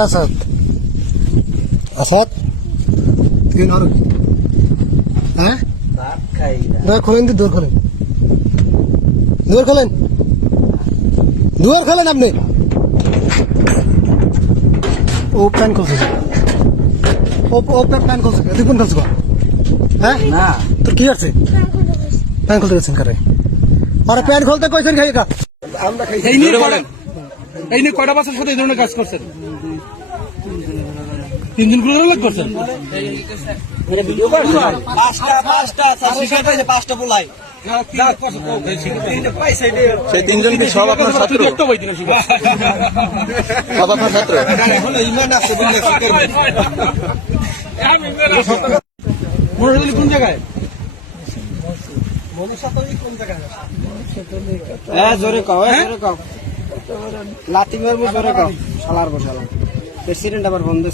আসাদ আসাদ তুই নর হ্যাঁ দোয়ার খোলেন দি দোয়ার খোলেন দুয়ার খোলেন দুয়ার খোলেন আপনি ও প্যান খুলছে ও প্যান খুলছে তুই কোন কাজ কর হ্যাঁ না তোর কি আছে প্যান খুলতে গেছেন কারে আরে প্যান খুলতে কইছেন খাই কা আমরা খাই এই নিয়ে কয়টা বছর সাথে এই ধরনের কাজ করছেন? 3 দিন করে লাগ করছেন? ভিডিও করছো পাঁচটা বলাই সেই তিনজনকে সব আপনার ছাত্র একটা বই দিন সব আপনার ছাত্র ইমান আছে বুঝলে মনোরঞ্জন কোন জায়গায়? জোরে কও জোরে কও লাথি মারবো জোরে কও শালার বসালা প্রেসিডেন্ট আবার বন্ধ